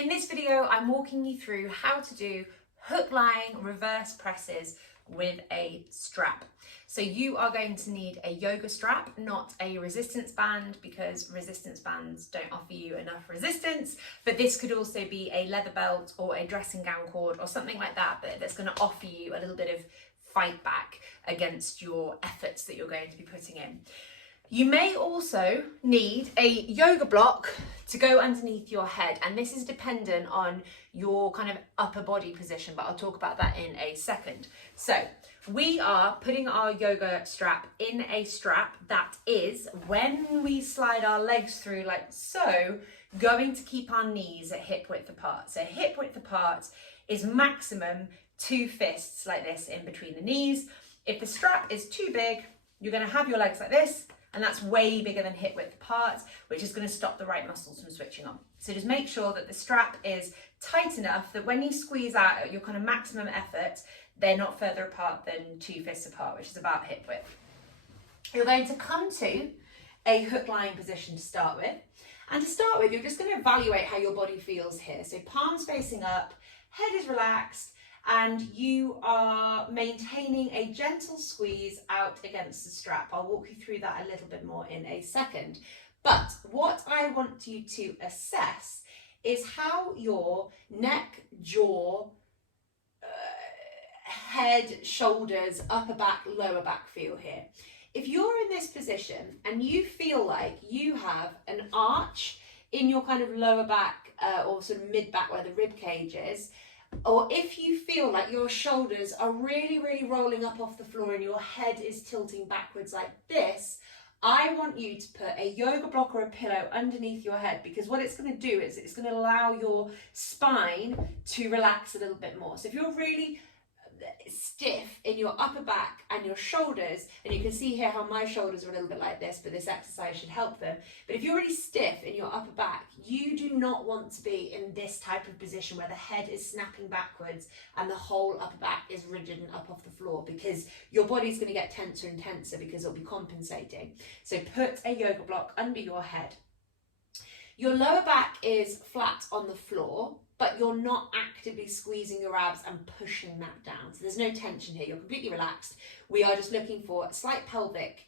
In this video, I'm walking you through how to do hook-lying reverse presses with a strap. So you are going to need a yoga strap, not a resistance band, because resistance bands don't offer you enough resistance, but this could also be a leather belt or a dressing gown cord or something like that, that's going to offer you a little bit of fight back against your efforts that you're going to be putting in. You may also need a yoga block to go underneath your head, and this is dependent on your kind of upper body position, but I'll talk about that in a second. So we are putting our yoga strap in a strap that is, when we slide our legs through like so, going to keep our knees at hip width apart. So hip width apart is maximum 2 fists like this in between the knees. If the strap is too big, you're going to have your legs like this, and that's way bigger than hip width apart, which is going to stop the right muscles from switching on. So just make sure that the strap is tight enough that when you squeeze out at your kind of maximum effort, they're not further apart than 2 fists apart, which is about hip width. You're going to come to a hook lying position to start with. And to start with, you're just going to evaluate how your body feels here. So palms facing up, head is relaxed, and you are maintaining a gentle squeeze out against the strap. I'll walk you through that a little bit more in a second. But what I want you to assess is how your neck, jaw, head, shoulders, upper back, lower back feel here. If you're in this position and you feel like you have an arch in your kind of lower back or sort of mid back where the rib cage is, or if you feel like your shoulders are really rolling up off the floor and your head is tilting backwards like this, I want you to put a yoga block or a pillow underneath your head, because what it's going to do is it's going to allow your spine to relax a little bit more. So if you're really stiff in your upper back and your shoulders, and you can see here how my shoulders are a little bit like this, but this exercise should help them. But if you're really stiff in your upper back, you do not want to be in this type of position where the head is snapping backwards and the whole upper back is rigid and up off the floor, because your body's going to get tenser and tenser because it'll be compensating. So put a yoga block under your head. Your lower back is flat on the floor, but you're not actively squeezing your abs and pushing that down. So there's no tension here, you're completely relaxed. We are just looking for a slight pelvic,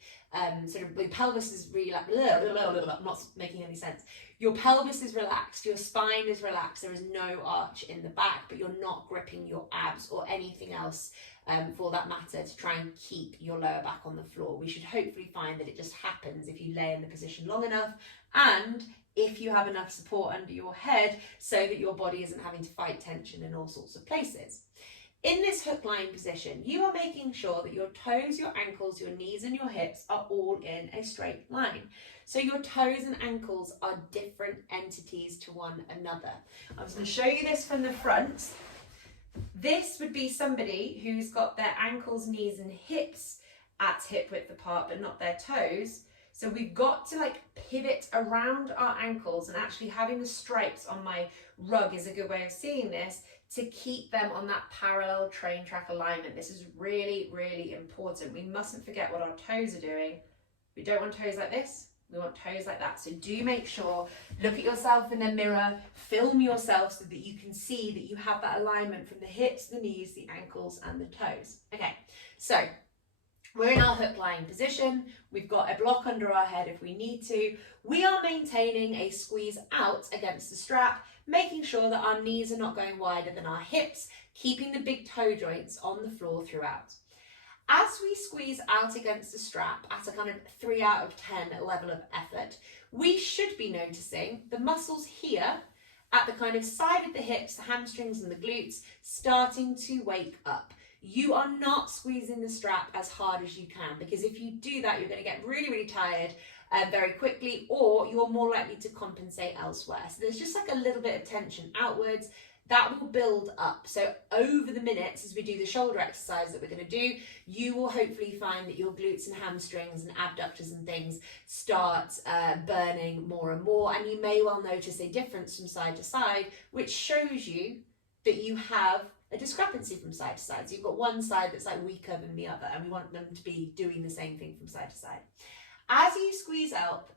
sort of, the pelvis is really like, I'm not making any sense. Your pelvis is relaxed, your spine is relaxed, there is no arch in the back, but you're not gripping your abs or anything else for that matter to try and keep your lower back on the floor. We should hopefully find that it just happens if you lay in the position long enough, and if you have enough support under your head so that your body isn't having to fight tension in all sorts of places. In this hook lying position, you are making sure that your toes, your ankles, your knees and your hips are all in a straight line. So your toes and ankles are different entities to one another. I'm just going to show you this from the front. This would be somebody who's got their ankles, knees and hips at hip width apart, but not their toes. So we've got to like pivot around our ankles, and actually having the stripes on my rug is a good way of seeing this, to keep them on that parallel train track alignment. This is really important. We mustn't forget what our toes are doing. We don't want toes like this, we want toes like that. So do make sure, look at yourself in the mirror, film yourself so that you can see that you have that alignment from the hips, the knees, the ankles and the toes. Okay, so we're in our hook lying position. We've got a block under our head if we need to. We are maintaining a squeeze out against the strap, making sure that our knees are not going wider than our hips, keeping the big toe joints on the floor throughout. As we squeeze out against the strap at a kind of 3 out of 10 level of effort, we should be noticing the muscles here at the kind of side of the hips, the hamstrings and the glutes starting to wake up. You are not squeezing the strap as hard as you can, because if you do that, you're going to get really tired very quickly, or you're more likely to compensate elsewhere. So there's just like a little bit of tension outwards that will build up. So over the minutes, as we do the shoulder exercise that we're going to do, you will hopefully find that your glutes and hamstrings and abductors and things start burning more and more, and you may well notice a difference from side to side, which shows you that you have a discrepancy from side to side. So you've got one side that's like weaker than the other, and we want them to be doing the same thing from side to side. As you squeeze out,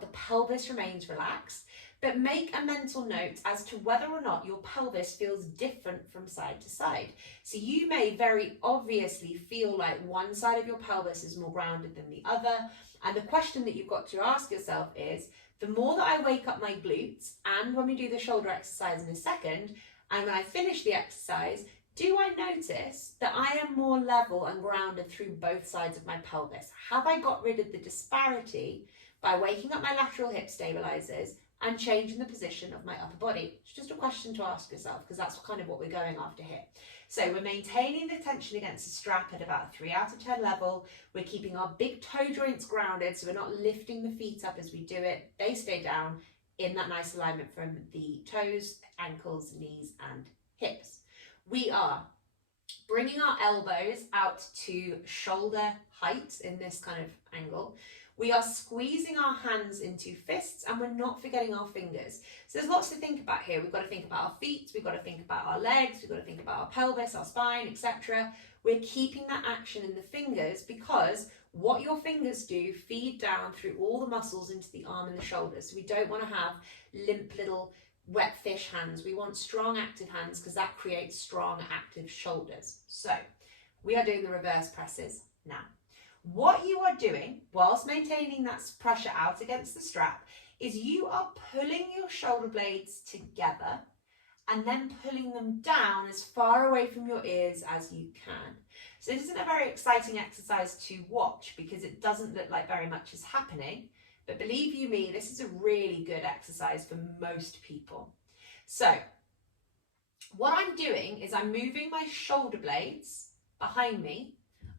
the pelvis remains relaxed, but make a mental note as to whether or not your pelvis feels different from side to side. So you may very obviously feel like one side of your pelvis is more grounded than the other. And the question that you've got to ask yourself is, the more that I wake up my glutes, and when we do the shoulder exercise in a second, and when I finish the exercise, do I notice that I am more level and grounded through both sides of my pelvis? Have I got rid of the disparity by waking up my lateral hip stabilizers and changing the position of my upper body? It's just a question to ask yourself, because that's kind of what we're going after here. So we're maintaining the tension against the strap at about 3 out of 10 level. We're keeping our big toe joints grounded, so we're not lifting the feet up as we do it. They stay down in that nice alignment from the toes, ankles, knees, and hips. We are bringing our elbows out to shoulder height in this kind of angle. We are squeezing our hands into fists, and we're not forgetting our fingers. So there's lots to think about here. We've got to think about our feet, we've got to think about our legs, we've got to think about our pelvis, our spine, etc. We're keeping that action in the fingers, because what your fingers do feed down through all the muscles into the arm and the shoulders. So we don't want to have limp little wet fish hands. We want strong active hands, because that creates strong active shoulders. So we are doing the reverse presses now. What you are doing whilst maintaining that pressure out against the strap is you are pulling your shoulder blades together and then pulling them down as far away from your ears as you can. So this isn't a very exciting exercise to watch, because it doesn't look like very much is happening, but believe you me, this is a really good exercise for most people. So what I'm doing is I'm moving my shoulder blades behind me.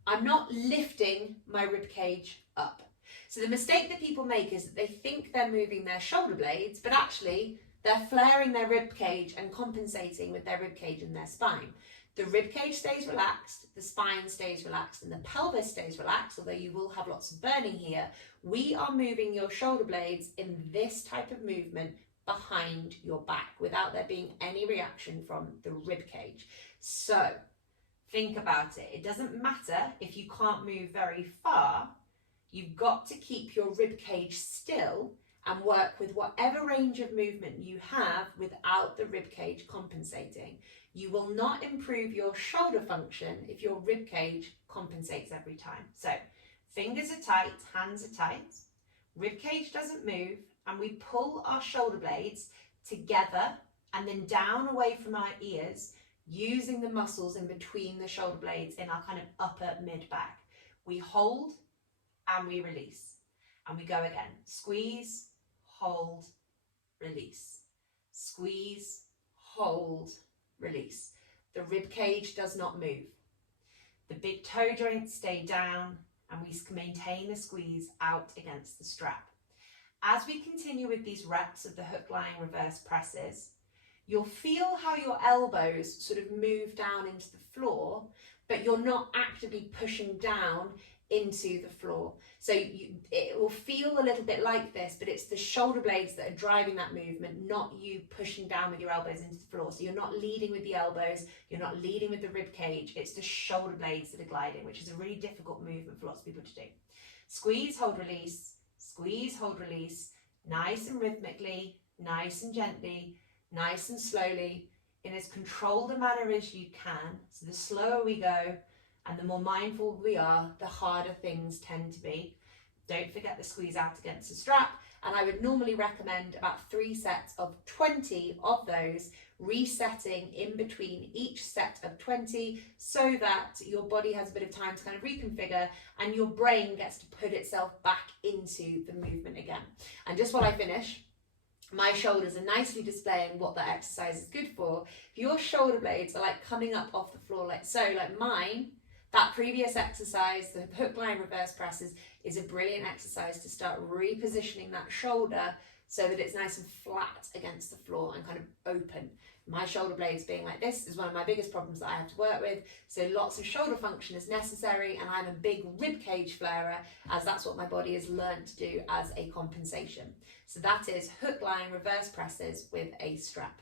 I'm not lifting my rib cage up. So the mistake that people make is that they think they're moving their shoulder blades, but actually they're flaring their rib cage and compensating with their rib cage and their spine. The rib cage stays relaxed, the spine stays relaxed, and the pelvis stays relaxed, although you will have lots of burning here. We are moving your shoulder blades in this type of movement behind your back without there being any reaction from the rib cage. So think about it. It doesn't matter if you can't move very far. You've got to keep your rib cage still and work with whatever range of movement you have without the rib cage compensating. You will not improve your shoulder function if your rib cage compensates every time. So fingers are tight, hands are tight, rib cage doesn't move, and we pull our shoulder blades together and then down away from our ears, using the muscles in between the shoulder blades in our kind of upper mid back. We hold and we release, and we go again. Squeeze, hold, release. Squeeze, hold, release. The rib cage does not move. The big toe joints stay down, and we maintain the squeeze out against the strap. As we continue with these reps of the hook-lying reverse presses, you'll feel how your elbows sort of move down into the floor, but you're not actively pushing down into the floor. So it will feel a little bit like this, but it's the shoulder blades that are driving that movement, not you pushing down with your elbows into the floor. So you're not leading with the elbows, you're not leading with the rib cage, it's the shoulder blades that are gliding, which is a really difficult movement for lots of people to do. Squeeze, hold, release, squeeze, hold, release, nice and rhythmically, nice and gently, nice and slowly, in as controlled a manner as you can. So the slower we go and the more mindful we are, the harder things tend to be. Don't forget the squeeze out against the strap. And I would normally recommend about 3 sets of 20 of those, resetting in between each set of 20, so that your body has a bit of time to kind of reconfigure and your brain gets to put itself back into the movement again. And just while I finish, my shoulders are nicely displaying what that exercise is good for. If your shoulder blades are like coming up off the floor like so, like mine, that previous exercise, the hook-lying reverse presses, is a brilliant exercise to start repositioning that shoulder so that it's nice and flat against the floor and kind of open. My shoulder blades being like this is one of my biggest problems that I have to work with. So lots of shoulder function is necessary, and I'm a big rib cage flarer, as that's what my body has learned to do as a compensation. So that is hook-lying reverse presses with a strap.